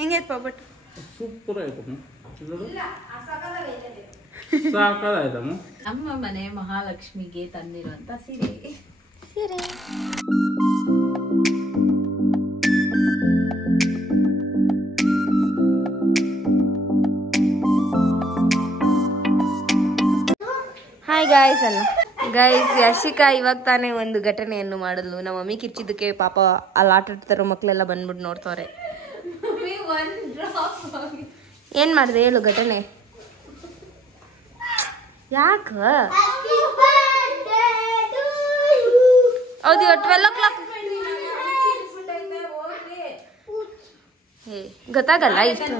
ಹೆಂಗೈತೆ but super ಆಯ್ತಮ್ಮ. ಸಾಕಾಯ್ತಮ್ಮ. ನಮ್ಮ ಮನೆ ಮಹಾಲಕ್ಷ್ಮಿಗೆ ತಂದಿರುವಂತ ಸೀರೆ. ಹಾಯ್ ಗಾಯ್ಸ್ ಅಲ್ಲ ಗೈಸ್, ಯಶಿಕಾ ಇವಾಗ ತಾನೇ ಒಂದು ಘಟನೆಯನ್ನು ಮಾಡಲು. ನಮ್ಮ ಮಮ್ಮಿ ಕಿರ್ಚಿದ್ದಕ್ಕೆ ಪಾಪ ಅಲ್ಲಿ ಆಟ ಆಡ್ತಾರೋ ಮಕ್ಕಳೆಲ್ಲ ಬಂದ್ಬಿಟ್ಟು ನೋಡ್ತವ್ರೆ. ಏನ್ ಮಾಡಿದೆ ಹೇಳು ಘಟನೆ. ಯಾಕ ಹೌದು 12 ಏ ಗೊತ್ತಾಗಲ್ಲ ಇಷ್ಟು.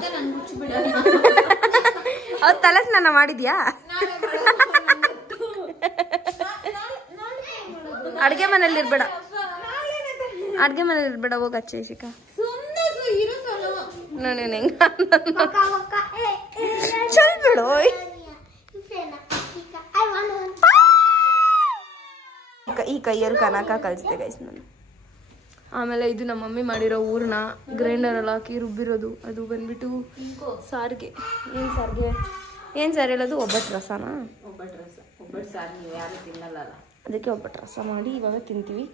ಅವ್ರು ತಲೆ ಸ್ನಾನ ಮಾಡಿದ್ಯಾ? ಅಡ್ಗೆ ಮನೇಲಿ ಇರ್ಬೇಡ, ಅಡ್ಗೆ ಮನೇಲಿ ಇರ್ಬೇಡ, ಹೋಗ ಅಚ್ಚ ಶಿಕಾ ನೋಡಿ ಹೆಂಗ ಚಲ್ ಬಿಡು. ಈ ಕೈಯಲ್ಲಿ ಕನಕ ಕಲಿಸ್ದೆ ಗೈಸ್ ನಾನು. ಆಮೇಲೆ ಇದು ನಮ್ಮ ಮಮ್ಮಿ ಮಾಡಿರೋ ಊರ್ನ ಗ್ರೈಂಡರಲ್ಲಿ ಹಾಕಿ ರುಬ್ಬಿರೋದು. ಅದು ಬಂದ್ಬಿಟ್ಟು ಸಾರಿಗೆ. ಏನು ಸಾರಿಗೆ, ಏನು ಸಾರು ಹೇಳೋದು? ಒಬ್ಬಟ್ಟು ರಸನ. ಒಬ್ಬಟ್ಟು ಸಾರು ನೀವು ಯಾರು ತಿನ್ನಲ್ಲ, ಅದಕ್ಕೆ ಒಬ್ಬಟ್ಟು ರಸ ಮಾಡಿ ಇವಾಗ ತಿಂತೀವಿ.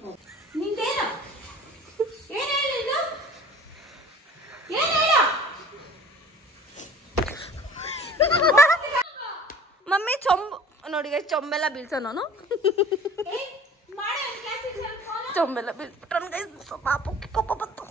ಮಮ್ಮಿ ಚೊಂಬು ನೋಡಿ ಗೈಸ್, ಚೊಂಬೆಲ್ಲ ಬೀಳ್ಸೋ ನಾನು. ಚೊಂಬೆಲ್ಲ ಬೀಳ್ಬಿಟ್ರೆ ಗೈಸ್ ಪಾಪಕ್ಕೆ ಕೋಪ ಬಂತು.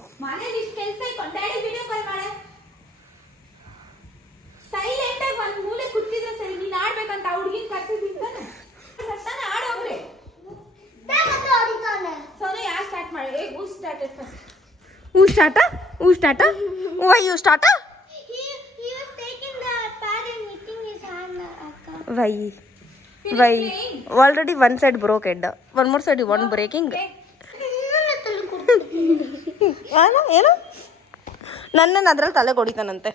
Why? Already one side broke it. One more side you want breaking. ಏನು ನನ್ನ ಅದ್ರಲ್ಲಿ ತಲೆ ಕೊಡಿತಾನಂತೆ.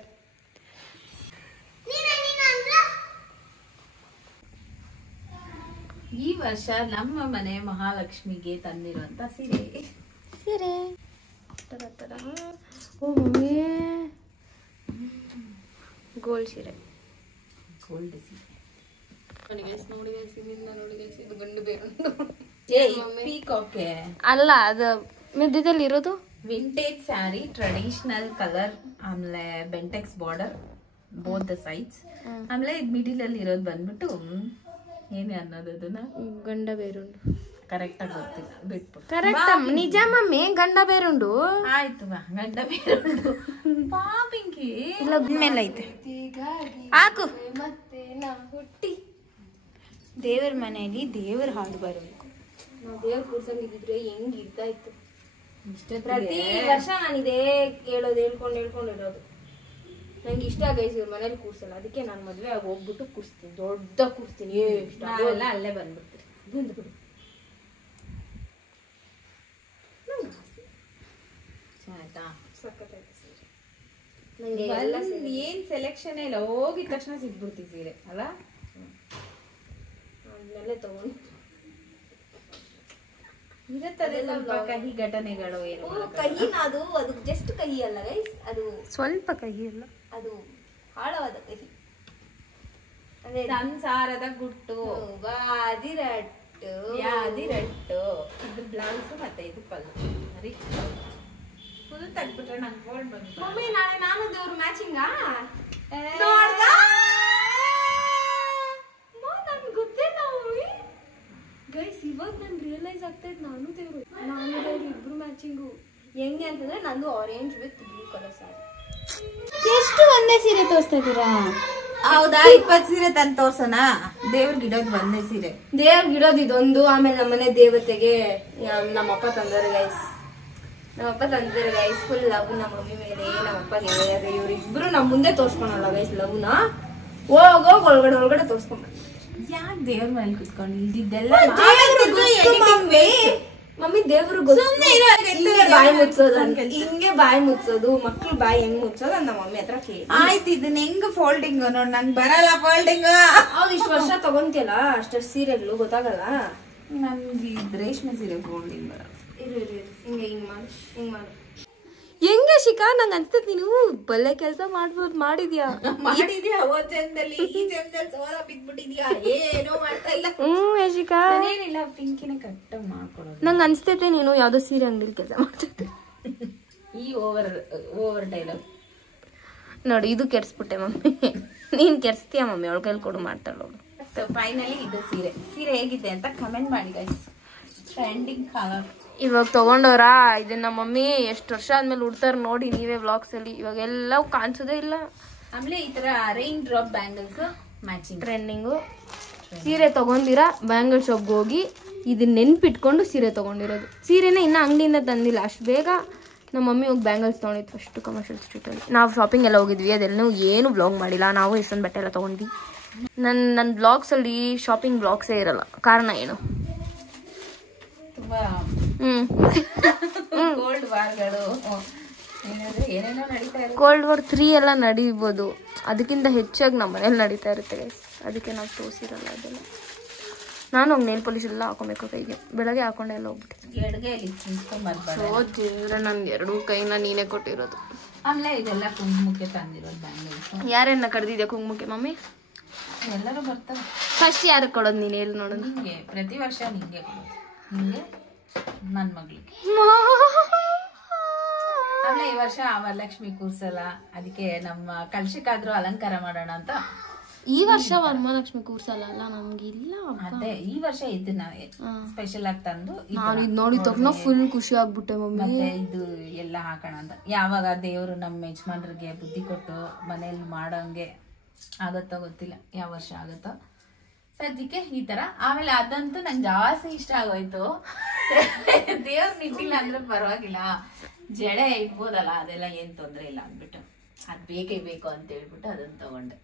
ಈ ವರ್ಷ ನಮ್ಮ ಮನೆ ಮಹಾಲಕ್ಷ್ಮಿಗೆ ತಂದಿರುವಂತ ಸೀರೆ. ಓ ಮಮ್ಮಿ, ಗೋಲ್ಡ್ ಸೀರೆ. ಗೋಲ್ಡ್ ಸೀರೆ ನೋಡಿ ಇದು ಗಂಡು ಬೇರುಂಡು. ಪೀಕಾಕೆ ಅಲ್ಲ, ಅದು ಮಧ್ಯದಲ್ಲಿ ಇರೋದು ವಿಂಟೇಜ್ ಸ್ಯಾರಿ, ಟ್ರೆಡಿಷನಲ್ ಕಲರ್, ಆಮೇಲೆ Bentex border both the sides. ಆಮೇಲೆ ಮಿಡಿಲ್ ಅಲ್ಲಿ ಇರೋದು ಬಂದ್ಬಿಟ್ಟು ಏನೇ ಅನ್ನೋದು ಅದನ್ನ ಗಂಡ ಬೇರುಂಡು. ಕರೆಕ್ಟ್ ಆಗಿ ಗೊತ್ತಿಲ್ಲ, ಬಿಟ್ಬಿಟ್ಟು. ಕರೆಕ್ಟ್ ನಿಜ ಮಮ್ಮಿ, ಗಂಡ ಬೇರುಂಡು. ಆಯ್ತು ಬಾ, ಗಂಡ ಬೇರುಂಡು. ಪಾಪಿಂಕಿ ಇಲ್ಲ ಮೇಲೆ ಐತೆ, ಹಾಕು. ಮತ್ತೆ ನಾ ಹುಟ್ಟಿ ದೇವರ ಮನೆಯಲ್ಲಿ ದೇವರ ಹಾಡು ಬರಬೇಕು. ನಾವು ದೇವ್ರ ಕೂರ್ಸಂಗಿದ್ರೆ ಹೆಂಗ್ ಇರ್ತಾ ಇತ್ತು. ಪ್ರತಿ ವರ್ಷ ನಾನು ಇದೇ ಹೇಳ್ಕೊಂಡಿರೋದು. ನಂಗೆ ಇಷ್ಟ ಗೈಸ್ ಇವ್ರ ಮನೇಲಿ ಕೂರ್ಸಲ್ಲ, ಅದಕ್ಕೆ ನಾನು ಮದ್ವೆ ಆಗಿ ಹೋಗ್ಬಿಟ್ಟು ಕೂರ್ಸ್ತೀನಿ, ದೊಡ್ಡ ಕೂರ್ಸ್ತೀನಿ. ನಾವೆಲ್ಲ ಅಲ್ಲೇ ಬಂದ್ಬಿಡ್ತೀರಿ. ಬಂದ್ಬಿಡು. ಆಯ್ತಾ, ಸಖತ್ತಾಯ್ತು ಸೀರೆ. ಏನ್ ಸೆಲೆಕ್ಷನ್ ಇಲ್ಲ, ಹೋಗಿದ ತಕ್ಷಣ ಸಿಗ್ಬಿಡ್ತೀವಿ ಸೀರೆ ಅಲ್ಲ. ಅದನ್ನೆಲ್ಲ ತಗೊಂಡು ಇರುತ್ತದೆ ಸ್ವಲ್ಪ ಕಹಿ ಘಟನೆಗಳು. ಏನು ಕಹಿನ ಅದು ಜಸ್ಟ್ ಕಹಿ ಅಲ್ಲ ಗೈಸ್, ಅದು ಸ್ವಲ್ಪ ಕಹಿ ಅಲ್ಲ, ಅದು ಆಳವಾದ ಕಹಿ. ಅದೇ ಸಂಸಾರದ ಗುಟ್ಟು, ಬಾದಿರಟ್ಟು, ಯಾದಿರಟ್ಟು. ಇದು ಬ್ಲೌಸ್ ಮತ್ತೆ ಇದು ಪಲ್ಲು ಫುಲ್ ತೆಗ್ಬಿಟ್ರೆ ನಂಗೆ ಫೋಲ್ಡ್ ಬಂತು. ಮಮ್ಮಿ ನಾಳೆ ನಾನು ದೇವ್ರು ಮ್ಯಾಚಿಂಗಾ ನನ್ಗೆ ಗೊತ್ತೇನ ಮಮ್ಮಿ. ಗೈಸ್ ಇವಾಗ ನನ್ ರಿಯಲೈಸ್ ಆಗ್ತೈತೆ, ನಾನು ದೇವ್ರು ಇಬ್ರು ಮ್ಯಾಚಿಂಗು. ಹೆಂಗೆ ಅಂತಂದ್ರೆ ನಂದು ಆರೆಂಜ್ ವಿತ್ ಬ್ಲೂ ಕಲರ್ ಸಾರಿ. ಎಷ್ಟು ಒಂದೇ ಸೀರೆ ತೋರಿಸ್ತಾ ಇದ್ದೀರಾ? ಹೌದಾ, 20 ಸೀರೆ ತಂದು ತೋರ್ಸೋಣ. ದೇವ್ರಿಗೆ ಇಡೋದು ಒಂದೇ ಸೀರೆ. ದೇವ್ರಿಗೆ ಇಡೋದು ಇದೊಂದು. ಆಮೇಲೆ ನಮ್ಮನೆ ದೇವತೆಗೆ ನಮ್ಮಪ್ಪ ತಂದರೆ ಗೈಸ್, ಫುಲ್ ಲವ್ ನಮ್ಮ ಮಮ್ಮಿ ಮೇಲೆ, ನಮ್ಮಪ್ಪ ಗೆಳೆಯರು ಇವ್ರಿಬ್ರು ನಮ್ಮ ಮುಂದೆ ತೋರ್ಸ್ಕೊಳಲ್ಲ ಗೈಸ್ ಲವ್ನ. ಹೋಗೋಗ್ ಒಳಗಡೆ ತೋರ್ಸ್ಕೊಂಡ್ ಯಾಕೆ ದೇವ್ರ ಮೇಲೆ ಕುತ್ಕೊಂಡು ಇಲ್ದಿದ್ದೆಲ್ಲ ಮಮ್ಮಿ ದೇವ್ರು ಬಾಯಿ ಮುಚ್ಚೋದು, ಹಿಂಗೆ ಬಾಯಿ ಮುಚ್ಚೋದು, ಮಕ್ಳು ಬಾಯಿ ಹೆಂಗ್ ಮುಚ್ಚೋದು ಅಂತ ಮಮ್ಮಿ ಹತ್ರ ಕೇಳಿ. ಆಯ್ತು, ಇದನ್ನ ಹೆಂಗ್ ಫೋಲ್ಡಿಂಗ್ ನೋಡ್, ನಂಗೆ ಬರಲ್ಲ ಫೋಲ್ಡಿಂಗ್. ಹೌದು, ಇಷ್ಟು ವರ್ಷ ತಗೊಂತಿಯಲ್ಲ ಅಷ್ಟು ಸೀರೆಗಳು ಗೊತ್ತಾಗಲ್ಲ. ನನ್ಗೆ ರೇಷ್ಮೆ ಸೀರೆ ಫೋಲ್ಡಿಂಗ್ ಬರಲ್ಲ. ಹಿಂಗೆ ಹಿಂಗ್ ಮಾಡು. ಹೆಂಗೆ ಶಿಖಾ ನಂಗೆ ಅನ್ಸ್ತೈತೆ ನೀನು ಬಲ್ಲೆ ಕೆಲಸ ಮಾಡಿದ್ಯಾ ಹೋದ ಜನ್ಮದಲ್ಲಿ ಈ ಜನ್ಮದಲ್ಲಿ ಸೋಲ ಬಿದ್ಬಿಟ್ಟಿದ್ಯಾ ಏನೋ ಮಾಡ್ತಾ ಇಲ್ಲ. ಯಶಿಕಾ ಏನಿಲ್ಲ ಪಿಂಕಿನ ಕರೆಕ್ಟಾಗಿ ಮಾಡ್ಕೊಡೋದು. ನಂಗೆ ಅನ್ಸ್ತೈತೆ ನೀನು ಯಾವ್ದೋ ಸೀರೆ ಅಂಗಡಿಲಿ ಕೆಲಸ ಮಾಡ್ತೈತೆ. ಈ ಓವರ್ ಡೈಲಾಗ್ ನೋಡಿ, ಇದು ಕೆಡ್ಸ್ಬಿಟ್ಟೆ ಮಮ್ಮಿ. ನೀನ್ ಕೆಡ್ಸ್ತೀಯ ಮಮ್ಮಿ, ಅವಳ ಕೈಲಿ ಕೊಡು ಮಾಡ್ತಾಳು. ಸೊ ಫೈನಲಿ ಇದು ಸೀರೆ ಹೇಗಿದೆ ಅಂತ ಕಮೆಂಟ್ ಮಾಡಿ ಗೈಸ್. ಟ್ರೆಂಡಿಂಗ್ ಕಲರ್ ಇವಾಗ ತಗೊಂಡವ್ರ ಇದನ್ನ ಮಮ್ಮಿ ಎಷ್ಟು ವರ್ಷ ಆದ್ಮೇಲೆ ಉಡ್ತಾರ ನೋಡಿ ನೀವೇ ವ್ಲಾಗ್ಸ್ ಅಲ್ಲಿ. ಇವಾಗ ಎಲ್ಲ ಕಾಣಿಸೋದೇ ಇಲ್ಲ. ಆಮೇಲೆ ಈ ತರ rain drop bangles matching trending. ಸೀರೆ ತಗೊಂಡಿರಾ ಬ್ಯಾಂಗಲ್ ಶಾಪ್ಗೆ ಹೋಗಿ ಇದನ್ನ ನೆನ್ಪಿಟ್ಕೊಂಡು ಸೀರೆ ತಗೊಂಡಿರೋದು. ಸೀರೆನೇ ಇನ್ನ ಅಂಗಡಿಯಿಂದ ತಂದಿಲ್ಲ. ಅಷ್ಟು ಬೇಗ ನಮ್ಮ ಮಮ್ಮಿ ಹೋಗಿ ಬ್ಯಾಂಗಲ್ಸ್ ತೊಗೊಂಡಿದ್ದು ಫಸ್ಟ್ ಕಮರ್ಷಿಯಲ್ ಸ್ಟ್ರೀಟಲ್ಲಿ. ನಾವು ಶಾಪಿಂಗ್ ಎಲ್ಲ ಹೋಗಿದ್ವಿ, ಅದೆಲ್ಲ ಏನು ವ್ಲಾಗ್ ಮಾಡಿಲ್ಲ. ನಾವು ಎಷ್ಟೊಂದು ಬಟ್ಟೆ ಎಲ್ಲ ತೊಗೊಂಡ್ವಿ. ನನ್ನ ಬ್ಲಾಗ್ಸಲ್ಲಿ ಶಾಪಿಂಗ್ ಬ್ಲಾಗ್ಸೇ ಇರಲ್ಲ. ಕಾರಣ ಏನು? ತುಂಬಾ ಕೋಲ್ಡ್ ವಾರ್ಗಳು ಏನೇನೋ ನಡೀತಾ ಇರುತ್ತೆ. ಕೋಲ್ಡ್ ವಾರ್ 3 ಎಲ್ಲ ನಡೀಬೋದು, ಅದಕ್ಕಿಂತ ಹೆಚ್ಚಾಗಿ ನಮ್ಮ ಮನೇಲಿ ನಡೀತಾ ಇರುತ್ತೆ ಗೈಸ್. ಅದಕ್ಕೆ ನಾವು ತೋರಿಸಿರಲ್ಲ ಅದೆಲ್ಲ. ನಾನು ಹೋಗಿ ನೇಲ್ ಪಾಲಿಶ್ ಎಲ್ಲ ಹಾಕೊಬೇಕು ಕೈಗೆ. ಬೆಳಗ್ಗೆ ಹಾಕೊಂಡೆ ಎಲ್ಲ ಹೋಗ್ಬಿಟ್ಟು ನನ್ಗೆ 2 ಕೈನ ನೀನೇ ಕೊಟ್ಟಿರೋದು. ಆಮೇಲೆ ಇದೆಲ್ಲ ಕುಂಕುಮಕ್ಕೆ ತಂದಿರೋದು ಬ್ಯಾಂಗಲ್ಸ್. ಯಾರನ್ನ ಕರೆದಿದ್ಯಾ ಕುಂಕುಮಕ್ಕೆ ಮಮ್ಮಿ? ಎಲ್ಲರೂ ಬರ್ತಾರೆ. ಫಸ್ಟ್ ಯಾರು ಕೊಡೋದು ನೀನು ಹೇಳಿ ನೋಡೋದು? ನಿಂಗೆ ಪ್ರತಿ ವರ್ಷ ನಿಂಗೆ ಕೊಡೋದು, ನಿಂಗೆ ನನ್ನ ಮಗಳಿಗೆ. ಆಮೇಲೆ ಈ ವರ್ಷ ವರಲಕ್ಷ್ಮಿ ಕೂರ್ಸಲ್ಲ, ಅದಕ್ಕೆ ನಮ್ಮ ಕಲಶಕ್ಕಾದ್ರೂ ಅಲಂಕಾರ ಮಾಡೋಣ ಅಂತ. ಈ ವರ್ಷ ವರಮಹಾಲಕ್ಷ್ಮಿ ಕೂರ್ಸಲ್ಲ ಅಲ್ಲ ನಮ್ಗೆ. ಇಲ್ಲ ಅದೇ ಈ ವರ್ಷ ಇದನ್ನ ಸ್ಪೆಷಲ್ ಆಗಿ ತಂದು ನಾನು ಇದು ನೋಡಿದ ತಕ್ಷಣ ಫುಲ್ ಖುಷಿ ಆಗ್ಬಿಟ್ಟೆ ಮಮ್ಮಿ. ಮತ್ತೆ ಇದು ಎಲ್ಲ ಹಾಕೋಣ ಅಂತ. ಯಾವಾಗ ದೇವರು ನಮ್ಮ ಯಜಮಾನ್ರಿಗೆ ಬುದ್ಧಿ ಕೊಟ್ಟು ಮನೇಲಿ ಮಾಡೋಂಗೆ ಆಗತ್ತೋ ಗೊತ್ತಿಲ್ಲ, ಯಾವ ವರ್ಷ ಆಗತ್ತೋ. ಸದ್ಯಕ್ಕೆ ಈ ತರ. ಆಮೇಲೆ ಅದಂತೂ ನಂಗೆ ಜಾಸ್ತಿ ಇಷ್ಟ ಆಗೋಯ್ತು. ದೇವ್ರ ನಿಟ್ಟಿಲ್ಲ ಅಂದ್ರೆ ಪರವಾಗಿಲ್ಲ, ಜಡೆ ಇಡ್ಬೋದಲ್ಲ, ಅದೆಲ್ಲ ಏನ್ ತೊಂದ್ರೆ ಇಲ್ಲ ಅಂದ್ಬಿಟ್ಟು ಅದ್ ಬೇಕೇ ಬೇಕು ಅಂತ ಹೇಳ್ಬಿಟ್ಟು ಅದನ್ನ ತಗೊಂಡೆ.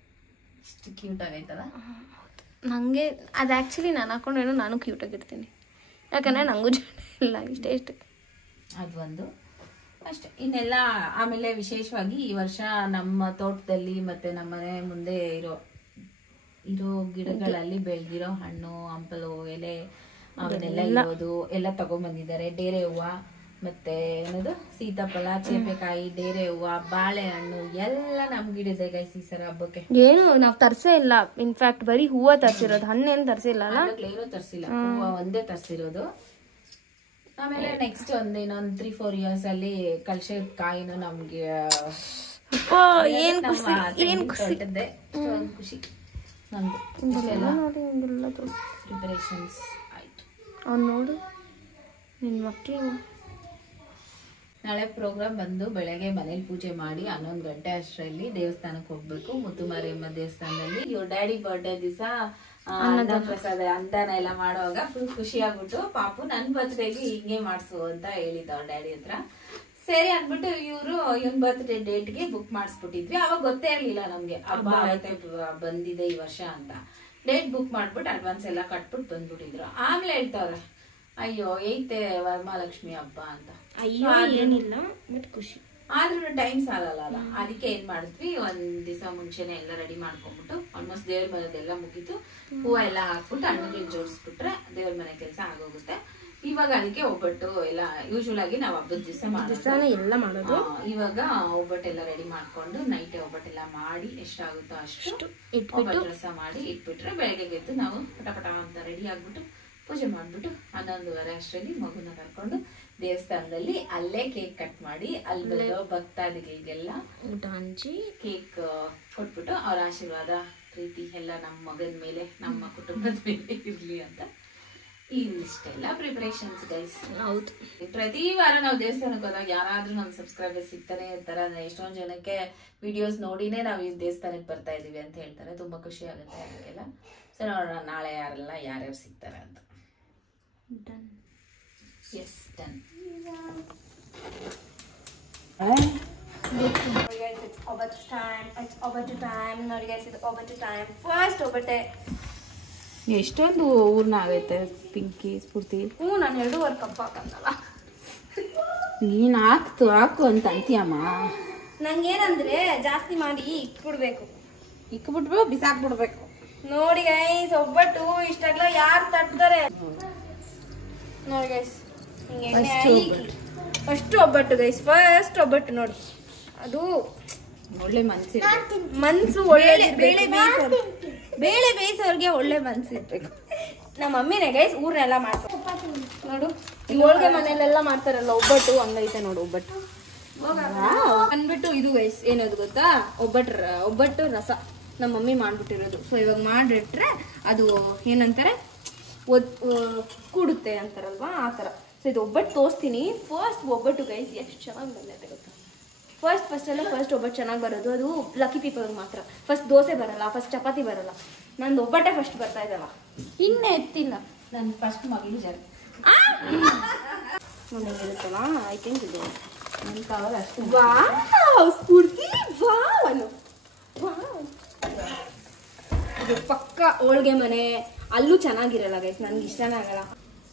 ಇಷ್ಟು ಕ್ಯೂಟ್ ಆಗೈತಲ್ಲ. ನನಗೆ ಅದು ಆ್ಯಕ್ಚುಲಿ ನಾನು ಹಾಕೊಂಡೇನೋ ನಾನು ಕ್ಯೂಟಾಗಿರ್ತೀನಿ, ಯಾಕಂದರೆ ನನಗೂ ಜಡ ಇಲ್ಲ. ಇಷ್ಟೇ ಅದು ಒಂದು ಅಷ್ಟೇ. ಇನ್ನೆಲ್ಲ ಆಮೇಲೆ ವಿಶೇಷವಾಗಿ ಈ ವರ್ಷ ನಮ್ಮ ತೋಟದಲ್ಲಿ ಮತ್ತೆ ನಮ್ಮ ಮನೆ ಮುಂದೆ ಇರೋ ಗಿಡಗಳಲ್ಲಿ ಬೆಳೆದಿರೋ ಹಣ್ಣು ಹಂಪಲು ಎಲೆ ಅವನ್ನೆಲ್ಲ ಇರೋದು ಎಲ್ಲ ತಗೊಂಡ್ಬಂದಿದ್ದಾರೆ. ಡೇರೆ ಹೂವು ಮತ್ತೆ ಏನದು ಸೀತಾಫಲ, ಚೇಪೆಕಾಯಿ, ಡೇರೆ ಹೂವು, ಬಾಳೆಹಣ್ಣು ಎಲ್ಲ ನಮ್ ಗಿಡದೆ ಗೈಸ್ ಈ ಸರ ಹಬ್ಬಕ್ಕೆ. ಏನು ನಾವು ತರ್ಸೇ ಇಲ್ಲ. ಇನ್ಫ್ಯಾಕ್ಟ್ ಬರೀ ಹೂವ ತರ್ಸಿರೋದು, ಹಣ್ಣೇನು ತರ್ಸಿಲ್ಲ ಅಲ್ಲ. ಏನೂ ತರ್ಸಿಲ್ಲ, ಹೂವು ಒಂದೇ ತರ್ಸಿರೋದು. ಆಮೇಲೆ ನೆಕ್ಸ್ಟ್ ಇನ್ನೊಂದು 3-4 years ಅಲ್ಲಿ ಕಲಶದ ಕಾಯಿನೂ ನಮ್ಗೆ ಖುಷಿ. ನಮ್ದು ಪ್ರಿಪರೇಷನ್ಸ್ ಆಯ್ತು. ಅವ್ನು ನೋಡು ನಿನ್ನ ಮಕ್ಕಳು. ನಾಳೆ ಪ್ರೋಗ್ರಾಮ್ ಬಂದು ಬೆಳಗ್ಗೆ ಮನೇಲಿ ಪೂಜೆ ಮಾಡಿ 11 ಗಂಟೆ ಅಷ್ಟರಲ್ಲಿ ದೇವಸ್ಥಾನಕ್ಕೆ ಹೋಗ್ಬೇಕು. ಮುತ್ತುಮಾರಿಯಮ್ಮ ದೇವಸ್ಥಾನದಲ್ಲಿ. ಇವ್ರ ಡ್ಯಾಡಿ ಬರ್ಡೇ ದಿವಸ ಪ್ರಸಾದ ಅಂದಾನ ಎಲ್ಲ ಮಾಡುವಾಗ ಫುಲ್ ಖುಷಿ ಆಗ್ಬಿಟ್ಟು, ಪಾಪು ನನ್ ಬರ್ತ್ಡೇಗೆ ಹಿಂಗೆ ಮಾಡ್ಸು ಅಂತ ಹೇಳಿದ್ದ ಅವ್ರ ಡ್ಯಾಡಿ ಹತ್ರ. ಸರಿ ಅಂದ್ಬಿಟ್ಟು ಇವನ್ ಬರ್ತ್ಡೇ ಡೇಟ್ಗೆ ಬುಕ್ ಮಾಡಿಸ್ಬಿಟ್ಟಿದ್ವಿ. ಅವಾಗ ಗೊತ್ತೇ ಇರ್ಲಿಲ್ಲ ನಮ್ಗೆ ಹಬ್ಬ ಬಂದಿದೆ ಈ ವರ್ಷ ಅಂತ. ಡೇಟ್ ಬುಕ್ ಮಾಡ್ಬಿಟ್ಟು ಅಡ್ವಾನ್ಸ್ ಎಲ್ಲ ಕಟ್ಬಿಟ್ಟು ಬಂದ್ಬಿಟ್ಟಿದ್ರು. ಆಮೇಲೆ ಹೇಳ್ತವ್ರೆ, ಅಯ್ಯೋ ಐತೆ ವರಮಹಾಲಕ್ಷ್ಮಿ ಹಬ್ಬ ಅಂತ. ಏನಿಲ್ಲ ಬಟ್ ಖುಷಿ. ಆದ್ರೂ ಟೈಮ್ ಸಾಲಲ್ಲ. ಅದಕ್ಕೆ ಏನ್ ಮಾಡಿದ್ವಿ, ಒಂದ್ ದಿವಸ ಮುಂಚೆನೆ ಎಲ್ಲ ರೆಡಿ ಮಾಡ್ಕೊಂಡ್ಬಿಟ್ಟು ಆಲ್ಮೋಸ್ಟ್ ದೇವ್ರ ಮನೆದೆಲ್ಲ ಮುಗಿತು. ಹೂವ ಎಲ್ಲ ಹಾಕ್ಬಿಟ್ಟು ಹಣ್ಣುಗಳು ಜೋಡಿಸ್ಬಿಟ್ರೆ ದೇವ್ರ ಮನೆ ಕೆಲಸ ಆಗೋಗುತ್ತೆ. ಇವಾಗ ಅದಕ್ಕೆ ಒಬ್ಬಟ್ಟು ಎಲ್ಲ ಯೂಶುವಲ್ ಆಗಿ ನಾವು ಹಬ್ಬದ ದಿವಸ ಎಲ್ಲ ಮಾಡೋದು. ಇವಾಗ ಒಬ್ಬಟ್ಟೆಲ್ಲ ರೆಡಿ ಮಾಡ್ಕೊಂಡು ನೈಟ್ ಒಬ್ಬಟ್ಟೆಲ್ಲ ಮಾಡಿ ಎಷ್ಟಾಗುತ್ತೋ ಅಷ್ಟು ಒಬ್ಬಟ್ಟು ರಸ ಮಾಡಿ ಇಟ್ಬಿಟ್ರೆ ಬೆಳಗ್ಗೆ ಎದ್ದು ನಾವು ಪಟ ಅಂತ ರೆಡಿ ಆಗ್ಬಿಟ್ಟು ಪೂಜೆ ಮಾಡ್ಬಿಟ್ಟು 11:30 ಅಷ್ಟರಲ್ಲಿ ಮಗುನ ಕರ್ಕೊಂಡು ದೇವಸ್ಥಾನದಲ್ಲಿ ಅಲ್ಲೇ ಕೇಕ್ ಕಟ್ ಮಾಡಿ ಅಲ್ಲಿ ಭಕ್ತಾದಿಗಳಿಗೆಲ್ಲ ಊಟ ಹಂಚಿ ಕೇಕ್ ಕೊಟ್ಬಿಟ್ಟು ಅವ್ರ ಆಶೀರ್ವಾದ ಪ್ರೀತಿ ಎಲ್ಲ ನಮ್ಮ ಮಗನ ಮೇಲೆ ನಮ್ಮ ಕುಟುಂಬದ ಮೇಲೆ ಇರ್ಲಿ ಅಂತ ಇಷ್ಟೆಲ್ಲ ಪ್ರಿಪರೇಷನ್ಸ್ ಗೈಸ್. ಹೌದು, ಪ್ರತಿ ವಾರ ನಾವು ದೇವಸ್ಥಾನಕ್ಕೆ ಹೋದಾಗ ಯಾರಾದ್ರೂ ನಮ್ ಸಬ್ಸ್ಕ್ರೈಬರ್ಸ್ ಸಿಗ್ತಾನೆ ಇರ್ತಾರೆ. ಎಷ್ಟೊಂದ್ ಜನಕ್ಕೆ ವಿಡಿಯೋಸ್ ನೋಡಿನೇ ನಾವ್ ಈ ದೇವಸ್ಥಾನಕ್ಕೆ ಬರ್ತಾ ಇದೀವಿ ಅಂತ ಹೇಳ್ತಾರೆ. ತುಂಬಾ ಖುಷಿ ಆಗುತ್ತೆ ಅದಕ್ಕೆಲ್ಲ. ಸೊ ನೋಡೋಣ ನಾಳೆ ಯಾರ್ಯಾರು ಸಿಗ್ತಾರೆ ಅಂತ. ಡನ್. Yes done. ಫಸ್ಟ್ ಒಬ್ಬಟ್ಟೆ ಎಷ್ಟೊಂದು ಊರ್ನ ಆಗೈತೆ ಪಿಂಕಿ ಸ್ಫೂರ್ತಿ. ನಾನು 2.5 ಕಪ್ ಹಾಕಂದಲ್ಲ. ನೀನ್ ಹಾಕು ಅಂತ ಅಂತೀಯಮ್ಮ. ನಂಗೇನಂದ್ರೆ ಜಾಸ್ತಿ ಮಾಡಿ ಇಕ್ಬಿಡ್ಬೇಕು. ಇಕ್ಬಿಟ್ಬಿಟ್ಟು ಬಿಸಾಕ್ಬಿಡ್ಬೇಕು. ನೋಡಿ ಗೈಸ್, ಒಬ್ಬಟ್ಟು ಇಷ್ಟೆಲ್ಲ ಯಾರು ತಟ್ತಾರೆ ನೋಡಿ ಗೈಸ್. ಹಿಂಗೆ ಫಸ್ಟ್ ಒಬ್ಬಟ್ಟು ಗೈಸ್, ಫಸ್ಟ್ ಒಬ್ಬಟ್ಟು ನೋಡಿ. ಅದು ಒಳ್ಳೆ ಮನ್ಸು ಒಳ್ಳೆ ಬೇಳೆ ಬೇಯಿಸೋರ್ಗೆ ಒಳ್ಳೆ ಮನ್ಸು ಇರ್ಬೇಕು. ನಮ್ಮ ಮಮ್ಮಿನೇ ಗೈಸ್ ಊರ್ನೆಲ್ಲ ಮಾಡ್ತಾರೆ ನೋಡು. ಈ ಹೋಳ್ಗೆ ಮನೇಲೆಲ್ಲ ಮಾಡ್ತಾರಲ್ಲ ಒಬ್ಬಟ್ಟು, ಹಂಗೈತೆ ನೋಡು ಒಬ್ಬಟ್ಟು. ಅಂದ್ಬಿಟ್ಟು ಇದು ಗೈಸ್ ಏನದು ಗೊತ್ತಾ, ಒಬ್ಬಟ್ಟು ರಸ ನಮ್ಮ ಮಮ್ಮಿ ಮಾಡ್ಬಿಟ್ಟಿರೋದು. ಸೊ ಇವಾಗ ಮಾಡಿಟ್ರೆ ಅದು ಏನಂತಾರೆ ಕೂಡುತ್ತೆ ಅಂತಾರಲ್ವಾ, ಆ ಥರ. ಸೊ ಇದು ಒಬ್ಬಟ್ಟು ತೋರಿಸ್ತೀನಿ. ಫಸ್ಟ್ ಒಬ್ಬಟ್ಟು ಗೈಸ್ ಎಷ್ಟು ಚೆನ್ನಾಗಿ ಬಂದೈತೆ ಗೊತ್ತಾ. ಫಸ್ಟ್ ಒಬ್ಬಟ್ಟು ಚೆನ್ನಾಗಿ ಬರೋದು ಅದು ಲಕ್ಕಿ ಪೀಪಲ್ಗೆ ಮಾತ್ರ. ಫಸ್ಟ್ ದೋಸೆ ಬರಲ್ಲ, ಫಸ್ಟ್ ಚಪಾತಿ ಬರಲ್ಲ. ನಂದು ಒಬ್ಬಟ್ಟೆ ಫಸ್ಟ್ ಬರ್ತಾ ಇದಲ್ಲ, ಇನ್ನೇ ಎತ್ತಿಲ್ಲ. ನನ್ನ ಫಸ್ಟ್ ಮಗಳು ಜನ ನೋಡಿರುತ್ತಲ್ಲ, ಐ ಥಿಂಕ್ ಇದು ನನ್ನ ಕವರ್ ಅಷ್ಟು. ವಾವ್ ಸ್ಫೂರ್ತಿ, ಇದು ಪಕ್ಕ ಹೋಳ್ಗೆ ಮನೆ. ಅಲ್ಲೂ ಚೆನ್ನಾಗಿರಲ್ಲ ಗೈಸ್, ನನ್ಗೆ ಇಷ್ಟನೇ ಆಗಲ್ಲ.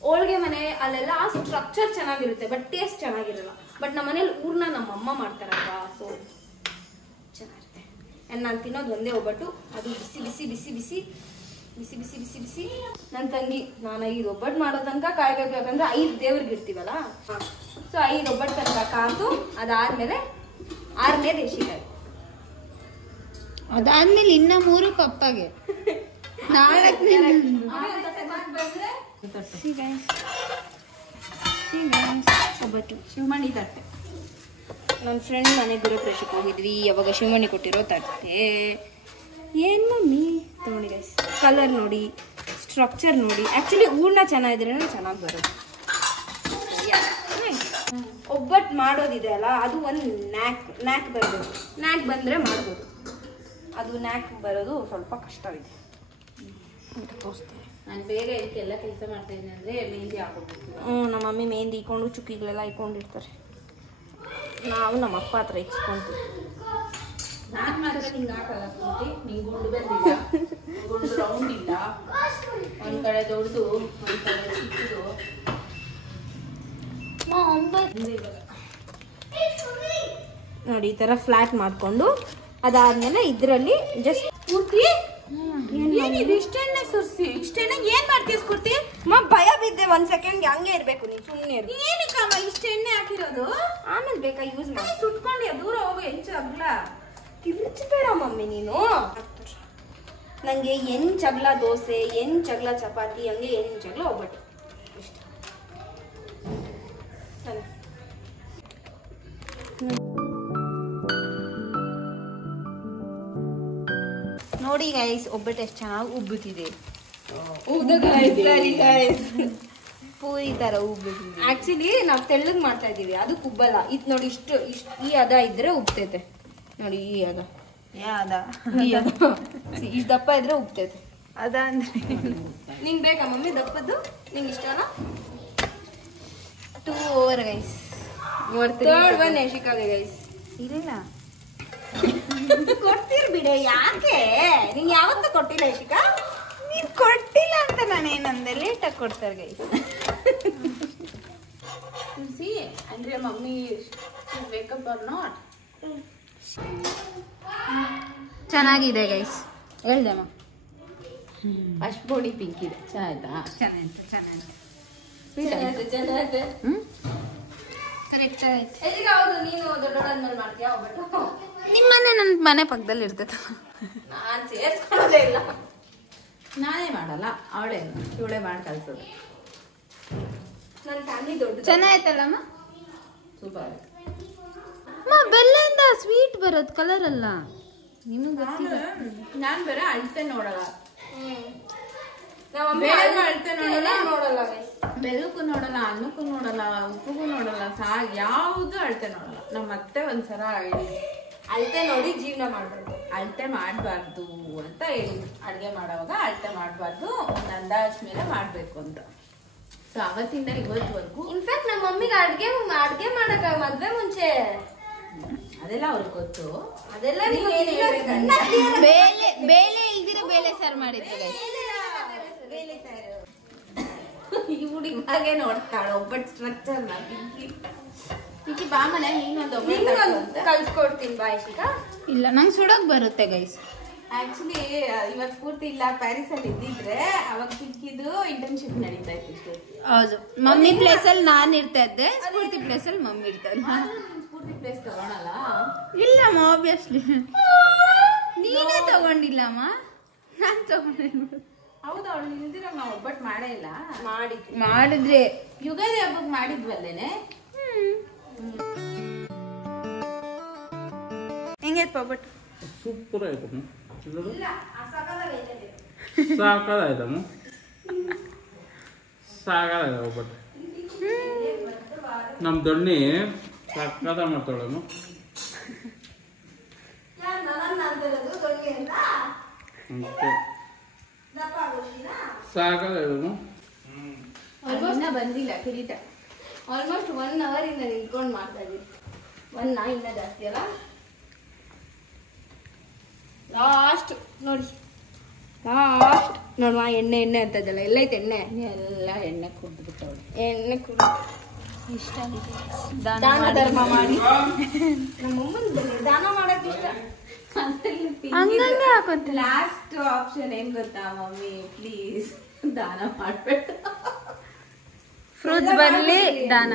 ಹೋಳ್ಗೆ ಮನೆ ಅಲ್ಲೆಲ್ಲ ಸ್ಟ್ರಕ್ಚರ್ ಚೆನ್ನಾಗಿರುತ್ತೆ, ಬಟ್ ಟೇಸ್ಟ್ ಚೆನ್ನಾಗಿರಲ್ಲ. ಬಟ್ ನಮ್ಮ ಮನೇಲಿ ಊರ್ನ ನಮ್ಮಮ್ಮ ಮಾಡ್ತಾರಲ್ವಾ, ಸೊ ಚೆನ್ನಾಗಿರುತ್ತೆ. ಆ್ಯಂಡ್ ನಾನು ತಿನ್ನೋದು ಒಂದೇ ಒಬ್ಬಟ್ಟು, ಅದು ಬಿಸಿ ಬಿಸಿ ಬಿಸಿ ಬಿಸಿ ಬಿಸಿ ಬಿಸಿ ಬಿಸಿ ಬಿಸಿ. ನನ್ನ ತಂಗಿ ನಾನು 5 ಒಬ್ಬಟ್ಟು ಮಾಡೋ ತನಕ ಕಾಯ್ಬೇಕು, ಯಾಕಂದ್ರೆ 5 ದೇವ್ರಿಗೆ ಇಡ್ತೀವಲ್ಲ. ಸೊ 5 ಒಬ್ಬಟ್ಟು ತನಕ ಕಾದು ಅದಾದ್ಮೇಲೆ 6ನೇ ದೇಶಿಕಾಯಿ, ಅದಾದ್ಮೇಲೆ ಇನ್ನ 3 ಕಪ್ಪಾಗೆ 4ನೇ ಒಬ್ಬಟ್ಟು. ಶಿವಮಣಿ ತಟ್ಟೆ ನನ್ನ ಫ್ರೆಂಡ್ ಮನೆ ಗೃಹಪ್ರವೇಶಕ್ಕೆ ಹೋಗಿದ್ವಿ, ಅವಾಗ ಶಿವಮಣಿ ಕೊಟ್ಟಿರೋ ತಟ್ಟೆ. ಏನು ಮಮ್ಮಿ ನೋಡಿ ಗೈಸ್, ಕಲರ್ ನೋಡಿ, ಸ್ಟ್ರಕ್ಚರ್ ನೋಡಿ. ಆ್ಯಕ್ಚುಲಿ ಹೂರ್ಣ ಚೆನ್ನಾಗಿದ್ರೆ ಚೆನ್ನಾಗಿ ಬರೋದು. ಒಬ್ಬಟ್ಟು ಮಾಡೋದಿದೆ ಅಲ್ಲ, ಅದು ಒಂದು ನ್ಯಾಕ್ ಬರ್ಬೋದು. ನ್ಯಾಕ್ ಬಂದರೆ ಮಾಡ್ಬೋದು, ಅದು ನ್ಯಾಕ್ ಬರೋದು ಸ್ವಲ್ಪ ಕಷ್ಟವಿದೆ. ತೋರಿಸ್ತೀನಿ. ನಾನು ಬೇಗ ಇದಕ್ಕೆಲ್ಲ ಕೆಲಸ ಮಾಡ್ತಾ ಇದ್ದೀನಿ ಅಂದರೆ ಮೆಹಂದಿ ಹಾಕೋಬೇಕು. ನಮ್ಮ ಮಮ್ಮಿ ಮೆಹಂದಿ ಇಕ್ಕೊಂಡು ಚುಕ್ಕಿಗಳೆಲ್ಲ ಇಕ್ಕೊಂಡಿರ್ತಾರೆ. ನಾವು ನಮ್ಮ ಅಪ್ಪ ಹತ್ರ ಇಕ್ಸ್ಕೊಂತೀವಿ. ನಾನು ಮಾತ್ರ ನಿಂಗೆ ಹಾಕಲ್ಲ ಸ್ಫೂರ್ತಿ, ನಿಂಗೆ ಗುಂಡು ಬಂದಿಲ್ಲ, ಗುಂಡು ರೌಂಡ್ ಇಲ್ಲ, ಒಂದು ಕಡೆ ದೊಡ್ಡದು ಒಂದು ಕಡೆ ಚಿಕ್ಕದು. ನೋಡಿ ಈ ಥರ ಫ್ಲಾಟ್ ಮಾಡಿಕೊಂಡು ಅದಾದ್ಮೇಲೆ ಇದರಲ್ಲಿ ಜಸ್ಟ್ ಪೂರ್ತಿ ಇಷ್ಟೆಣ್ಣೆ ಸುರಿಸಿ ಇಷ್ಟೆಣ್ಣೆ ಏನ್ ಮಾಡ್ತೀವಿ ಸ್ಫೂರ್ತಿ? ಭಯ ಬಿದ್ದೆ, 1 ಸೆಕೆಂಡ್ಗೆ ಹಂಗೆ ಇರ್ಬೇಕು ನೀನು, ಸುಮ್ಮನೆ ಏನಕ್ಕಮ್ಮ ಇಷ್ಟು ಎಣ್ಣೆ ಹಾಕಿರೋದು? ಆಮೇಲೆ ಬೇಕಾ ಯೂಸ್ ಮಾಡಿ. ಸುಟ್ಕೊಂಡು ದೂರ ಹೋಗು, ಹೆಂಚ ಅಗ್ಲ ಕಿರ್ಚಬೇಡ ಮಮ್ಮಿ ನೀನು. ನನಗೆ ಹೆಂಚಗ್ಲ ದೋಸೆ, ಹೆಂಚಗ್ಲ ಚಪಾತಿ, ಹಂಗೆ ಹೆಂಚಗ್ಲ ಒಬ್ಬಟ್ಟು ಇಷ್ಟ. ನೋಡಿ ಗೈಸ್, ಒಬ್ಬಟ್ಟು ಎಷ್ಟು ಚೆನ್ನಾಗಿ ಉಬ್ಬುತ್ತಿದೆ. ಪೂರಿ ತರ ಉಬ್ಬುತ್ತಿದೆ. ಆಕ್ಚುಲಿ ನಾವು ತೆಳ್ಳಗ್ ಮಾಡ್ತಾ ಇದೀವಿ, ಅದು ಉಬ್ಬಲ್ಲ. ಇದು ನೋಡಿ ಇಷ್ಟು ಈ ಅದ ಇದ್ರೆ ಉಬ್ತೈತೆ. ನೋಡಿ ಈ ಅದ ಇಷ್ಟು ದಪ್ಪ ಇದ್ರೆ ಉಬ್ತೈತೆ. ಅದ ಅಂದ್ರೆ ನಿಂಗೆ ಬೇಕಾ ಮಮ್ಮಿ ದಪ್ಪದ್ದು? ನಿಂಗೆ ಇಷ್ಟನಾ? 2 ಓವರ್ ಗೈಸ್. ಥರ್ಡ್ ಒನ್ ಯಶಿಕಾಗೆ ಗೈಸ್. ಇಲ್ಲ ಕೊಡ್ತೀರ್ ಬಿಡೆ, ಯಾಕೆ ನಿಂಗೆ ಯಾವತ್ತೂ ಕೊಟ್ಟಿಲ್ಲ ಯಶಿಕಾ? ನೀವ್ ಕೊಟ್ಟಿಲ್ಲ ಅಂತ ನಾನೇನಂದೆ, ಲೇಟಾಗಿ ಕೊಡ್ತಾರೆ ಗೈಸ್. ಸಿ ಅಂದ್ರೆ ಮಮ್ಮಿ ವೇಕಪ್ ಆರ್ ನಾಟ್. ಚೆನ್ನಾಗಿದೆ ಗೈಸ್, ಹೇಳ್ದಮ್ಮ. ಅಷ್ಟು ಬೋಡಿ ಪಿಂಕ್ ಇದೆ. ಚೆನ್ನಾಯ್ತಾ? ಚೆನ್ನಾಗಿದೆ. ನೀನು ದೊಡ್ಡೋಳಾದ್ಮೇಲೆ ಮಾಡ್ತೀಯಾ ಒಬ್ಬಟ್ಟು? ನಿಮ್ಮನೆ ನನ್ನ ಮನೆ ಪಕ್ಕದಲ್ಲಿ ಇರ್ತೈತೆ. ನಾನು ಸೇರ್ಸ್ಕೊಳ್ಳೋದೇ ಇಲ್ಲ. ನಾನೇ ಮಾಡಲ್ಲ, ಇವಳೇ ಮಾಡಿ ಕಲ್ಸೋದು. ನನ್ನ ಫ್ಯಾಮಿಲಿ ದೊಡ್ಡ. ಚೆನ್ನಾಯ್ತಲ್ಲಮ್ಮ, ಸೂಪರ್. ಬೆಲ್ಲದಿಂದ ಸ್ವೀಟ್ ಬರೋದು, ಕಲರ್ ಅಲ್ಲ. ನಿಮಗೆ ಗೊತ್ತಿಲ್ಲ, ನಾನು ಬೇರೆ ಅಳತೆ ನೋಡಲ್ಲ. ನೋಡಲ್ಲ ಬೆಲ್ಲಕ್ಕೂ ನೋಡಲ್ಲ, ಅನ್ನಕ್ಕೂ ನೋಡಲ್ಲ, ಉಪ್ಪುಗೂ ನೋಡಲ್ಲ, ಯಾವುದು ಅಳತೆ ನೋಡಲ್ಲ. ನಮ್ಮ ಅತ್ತೆ ಒಂದ್ಸಲ ಅಳತೆ ನೋಡಿ ಜೀವನ ಮಾಡ್ಬಾರ್ದು, ಅಳತೆ ಮಾಡಬಾರ್ದು ಅಂತ ಹೇಳಿ, ಅಡುಗೆ ಮಾಡೋವಾಗ ಅಳತೆ ಮಾಡಬಾರ್ದು, ಒಂದು ಅಂದಾಜ್ ಮೇಲೆ ಮಾಡಬೇಕು ಅಂತ. ಸೊ ಅವತ್ತಿಂದ ಇವತ್ತುವರೆಗೂ. ಇನ್ಫ್ಯಾಕ್ಟ್ ನಮ್ಮ ಮಮ್ಮಿಗೆ ಅಡ್ಗೆ ಮಾಡಕ ಮದ್ವೆ ಮುಂಚೆ ಅದೆಲ್ಲ ಅವ್ರಿಗೆ ಗೊತ್ತು. ಅದೆಲ್ಲ ಬೇಳೆ ಇಲ್ದಿರ ಬೇಳೆ ಸಾರು ಮಾಡಿದ್ರು. ಇವ್ಳು ಇವಾಗೆ ನೋಡ್ತಾಳೆ ಒಬ್ಬಟ್ಟು ಸ್ಟ್ರಕ್ಚರ್. ಪಿಂಕಿ ಬಾ ಮನೆ, ನೀನೊಂದು ಒಬ್ಬಟ್ಟು ಕಲ್ಸ್ಕೊಡ್ತೀನಿ ಬಾ ಯಶಿಕಾ. ಇಲ್ಲ, ನಂಗೆ ಸುಡಕ್ ಬರುತ್ತೆ ಗೈಸ್. ಆಕ್ಚುಲಿ ಇವತ್ತು ಪೂರ್ತಿ ಇಲ್ಲ ಪ್ಯಾರಿಸ್ ಅಲ್ಲಿ ಇದ್ದಿದ್ರೆ ಅವಾಗ ಸಿಕ್ಕಿದ್ದು ಇಂಟರ್ನ್ಶಿಪ್ ನಡೀತಾ ಇತ್ತು. ಹೌದು, ಮಮ್ಮಿ ಪ್ಲೇಸ್ ಅಲ್ಲಿ ನಾನ್ ಇರ್ತಾ ಇದ್ದೆ, ಸ್ಫೂರ್ತಿ ಪ್ಲೇಸ್ ಅಲ್ಲಿ ಮಮ್ಮಿ ಇರ್ತಾರೆ. ಸ್ಫೂರ್ತಿ ಪ್ಲೇಸ್ ತಗೊಳಲ್ಲ. ಇಲ್ಲಮ್ಮ, ಆಬ್ವಿಯಸ್ಲಿ ನೀನೇ ತಗೊಂಡಿಲ್ಲಮ್ಮ, ನಾನ್ ತಗೊಂಡಿಲ್ಲ. ಹೌದಾ, ಅವಳು ನಿಲ್ದಿರ ನಾವು ಒಬ್ಬಟ್ಟು ಮಾಡೇ ಇಲ್ಲ. ಮಾಡಿದ್ರೆ ಯುಗಾದಿ ಹಬ್ಬಕ್ಕೆ ಮಾಡಿದ್ವಲ್ಲೇನೆ. ಹೆಂಗೈತ್ ಒಬ್ಬಟ್ಟು? ಸೂಪರ್ ಆಯ್ತಮ್ಮ. ಸಾಕಾಯ್ತಮ್ಮ, ಸಾಕಾಯ್ತ ಒಬ್ಬಟ್ಟು. ನಮ್ಮ ದೊಣ್ಣಿ ಸಕ್ಕದ ಮಾಡ್ತಾಳಮ್ಮ. ಸಾಕಾಯ್ತಮ್ಮ. ಇನ್ನ ಬಂದಿಲ್ಲ ಕಿರೀಟ. ಆಲ್ಮೋಸ್ಟ್ 1 hour ಇಂದ ನಿಂತ್ಕೊಂಡು ಮಾಡ್ತಾ ಇದೀವಿ. 1 ಇನ್ನ ಜಾಸ್ತಿ ಅಲ್ಲ. ಲಾಸ್ಟ್ ನೋಡಿ, ಲಾಸ್ಟ್ ನೋಡುವ. ಎಣ್ಣೆ ಅಂತದಲ್ಲ, ಎಲ್ಲೈತೆ ಎಣ್ಣೆ? ಎಲ್ಲ ಎಣ್ಣೆ ಕುಡ್ದ್ಬಿಟ್ಟವಳು. ಎಣ್ಣೆ ಕುಡಿದು ಇಷ್ಟ ಆಗಿದೆ. ದಾನ ಧರ್ಮ ಮಾಡಿ ನಮ್ಮಮ್ಮನ ದಾನ ಮಾಡಕ್ ಇಷ್ಟ. ಲಾಸ್ಟ್ ಆಪ್ಷನ್ ಏನ್ ಗೊತ್ತಾ ಮಮ್ಮಿ, ಪ್ಲೀಸ್ ದಾನ ಮಾಡ್ಬೇಡ. ಫ್ರೂಟ್ಸ್ ಬರ್ಲಿ ದಾನ.